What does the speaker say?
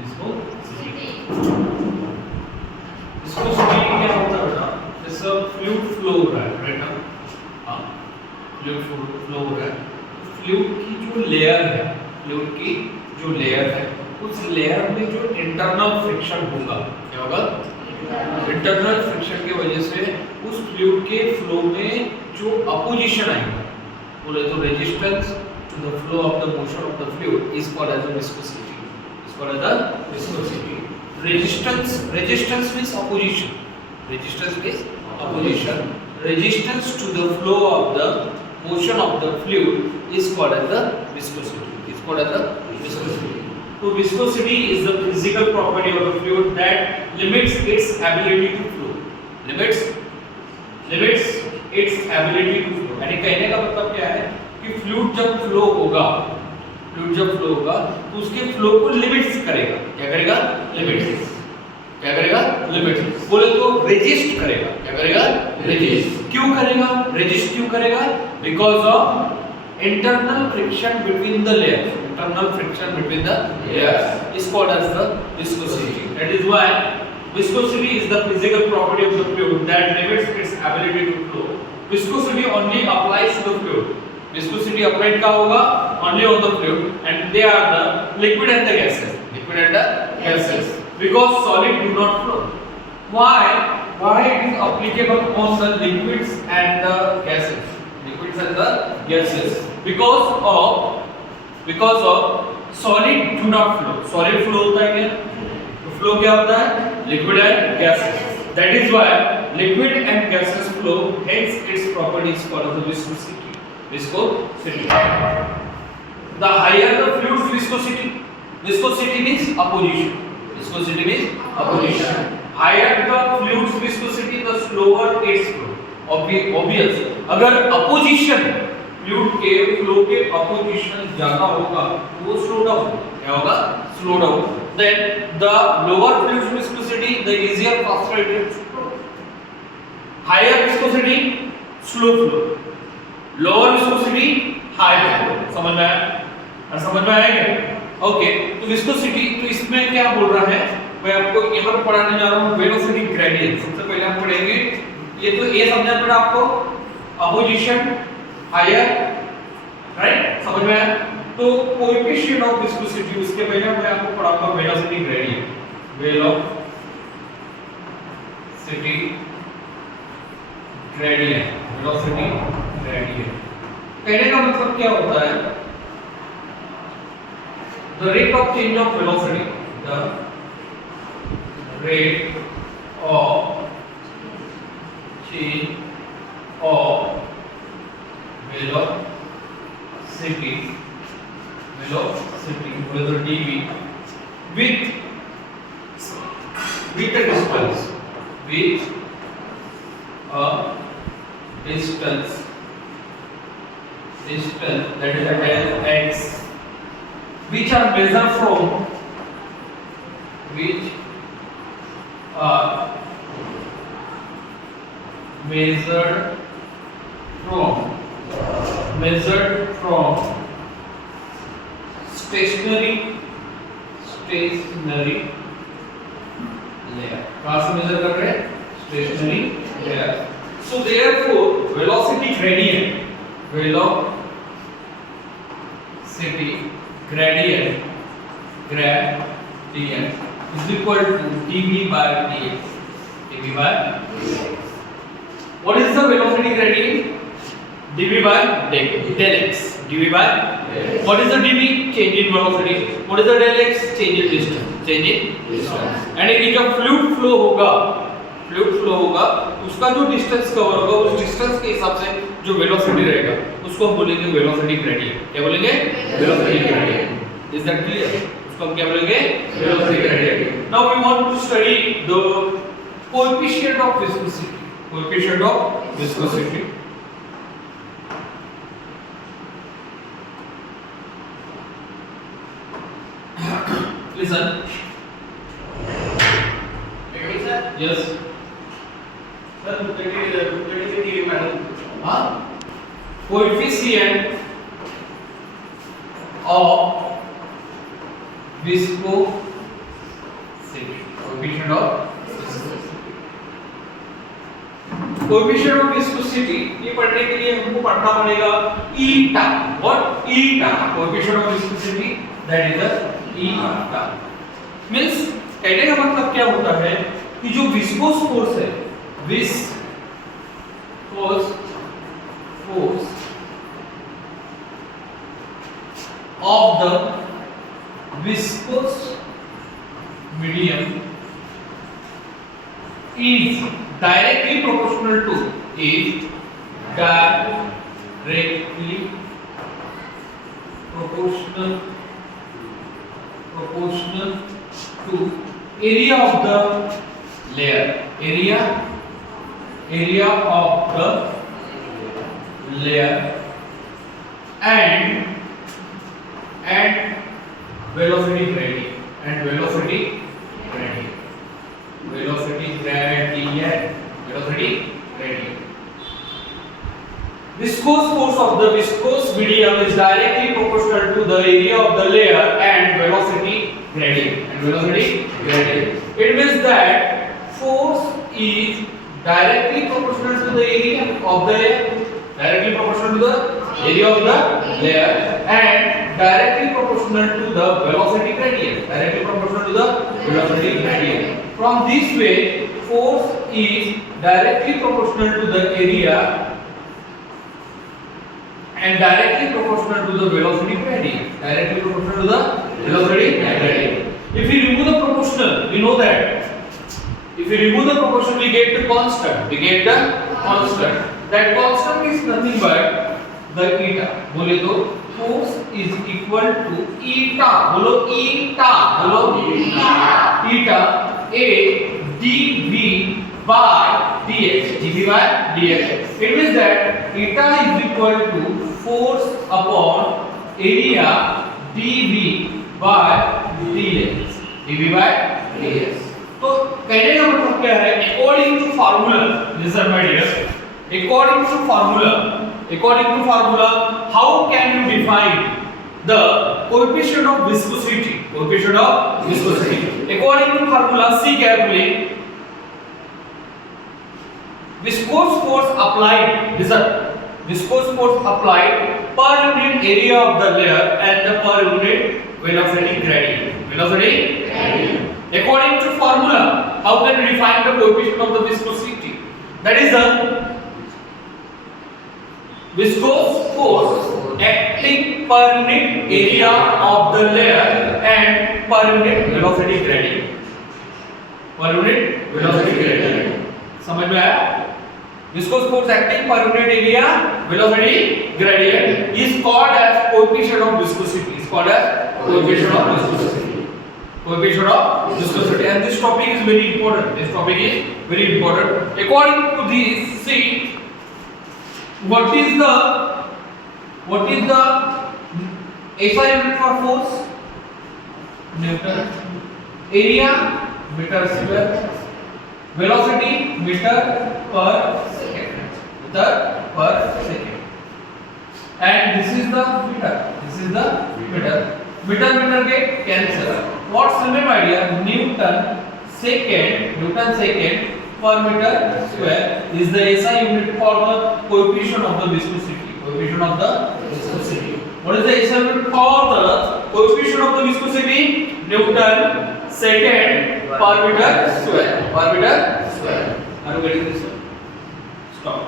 Viscosity viscosity क्या होता है बेटा, जैसे फ्लूइड फ्लो हो रहा है, राइट ना, हाँ फ्लूइड फ्लो हो रहा है, फ्लूइड की जो लेयर है, फ्लूइड की जो लेयर है, उस लेयर में जो इंटरनल फ्रिक्शन होगा, क्या होगा, इंटरनल फ्रिक्शन की वजह से उस फ्लूइड के फ्लो में जो अपोजिशन आएगा, बोले तो resistance to the flow of the motion of the fluid is called as viscosity, is called as viscosity. Resistance means opposition. Resistance means opposition. Resistance to the flow of the motion of the fluid is called as the viscosity. Is called as the viscosity. So viscosity is the physical property of the fluid that limits its ability to flow. Limits its ability to flow. यानी कहने का मतलब क्या है कि fluid जब flow होगा, तो उसके फ्लो को लिमिट्स करेगा. क्या करेगा? लिमिट्स. क्या करेगा? लिमिट्स. बोले तो रेजिस्ट करेगा. क्या करेगा? रेजिस्ट. क्यों करेगा? रेजिस्ट क्यों करेगा? Because of internal friction between the layers. Internal friction between the layers is called as the viscosity. That is why viscosity is the physical property of the fluid that limits its ability to flow. Viscosity only applies to the fluid. Viscosity applied का होगा only on the fluid and they are the liquid and the gases. Liquid and the gases. Because solid do not flow. Why? Why it is applicable on the liquids and the gases? Liquids and the gases. Because of solid do not flow. Solid flow होता है क्या? तो flow क्या होता है? Liquid and gases. That is why liquid and gases flow. Hence its property is called the viscosity. Viscosity. The higher the fluid's viscosity means opposition. Viscosity means opposition. Higher the fluid's viscosity, the slower its flow. Obvious. अगर opposition fluid के flow के opposition ज्यादा होगा तो वो slow down. क्या होगा? Slow down. Then the lower fluid viscosity, the easier, faster it is to flow. Higher viscosity, slow flow. Lower viscosity, high flow. समझ में आया? समझ में आया क्या? ओके. तो विस्कोसिटी, तो इसमें क्या बोल रहा है, मैं आपको यहाँ पे पढ़ाने जा रहा हूँ वेलोसिटी ग्रेडियंट. सबसे पहले हम पढ़ेंगे ये, तो ये समझा बेटा आपको, अपोजिशन हायर, राइट, समझ में आया? तो कोएफिशिएंट ऑफ विस्कोसिटी, उसके पहले मैं आपको पढ़ाऊंगा velocity gradient. Velocity gradient. Velocity gradient कहने का मतलब क्या होता है? The rate of change of velocity, the rate of change of velocity whether dv with a distance, with a distance that is del x, which are measured from stationary layer. कहाँ से major कर रहे हैं? Stationary layer. So therefore velocity gradient is equal to dv by dx. What is the velocity gradient? dv by del x. dv by what is the dv? Change in velocity. What is the del x? Change in distance. यानी कि जब fluid flow होगा उसका जो distance cover होगा उस distance के हिसाब से जो वेलोसिटी रहेगा उसको हम बोलेंगे वेलोसिटी ग्रेडियंट. क्या बोलेंगे? Velocity gradient. Is that clear? उसको हम क्या बोलेंगे? Velocity gradient. Now we want to study the coefficient of viscosity. Coefficient of viscosity. Listen. Yes. Sir, 230 से dv मैडम. हाँ. Coefficient of viscosity Coefficient of viscosity ये पढ़ने के लिए हमको पढ़ना पड़ेगा eta. What? Eta. Coefficient of viscosity, that is the eta. Means कहने का मतलब क्या होता है कि जो विस्कोस फोर्स है, viscous force of the viscous medium is directly proportional to area of the layer, area of the layer and velocity gradient, Viscous force of the viscous medium is directly proportional to the area of the layer and velocity gradient. It means that force is directly proportional to the area of the layer, and directly proportional to the velocity gradient. From this way, force is directly proportional to the area and directly proportional to the velocity gradient. If we remove the proportional, we know that if we remove the proportional, we get the constant. That constant is nothing but the eta. बोले तो force is equal to eta. बोलो eta. Eta a dv by dx. It means that eta is equal to force upon area dv by dx. तो कहने का मतलब क्या है? According to formula, listen my dear. According to formula, how can you define the coefficient of viscosity? According to formula, see carefully. Viscous force applied per unit area of the layer and the per unit velocity gradient. According to formula, how can we define the coefficient of the viscosity? That is the viscous force acting per unit area of the layer and per unit velocity gradient. समझ में आया? Viscous force acting per unit area velocity gradient is called as coefficient of viscosity. And this topic is very important. According to this, see what is the SI unit for force? Newton. Area meter square. Velocity meter per second. And this is the meter. Meter get cancel. What's the name idea? Newton second per meter square is the SI unit for the coefficient of the viscosity. What is the SI unit for the coefficient of the viscosity? Newton second per meter square. Are you getting this? Stop.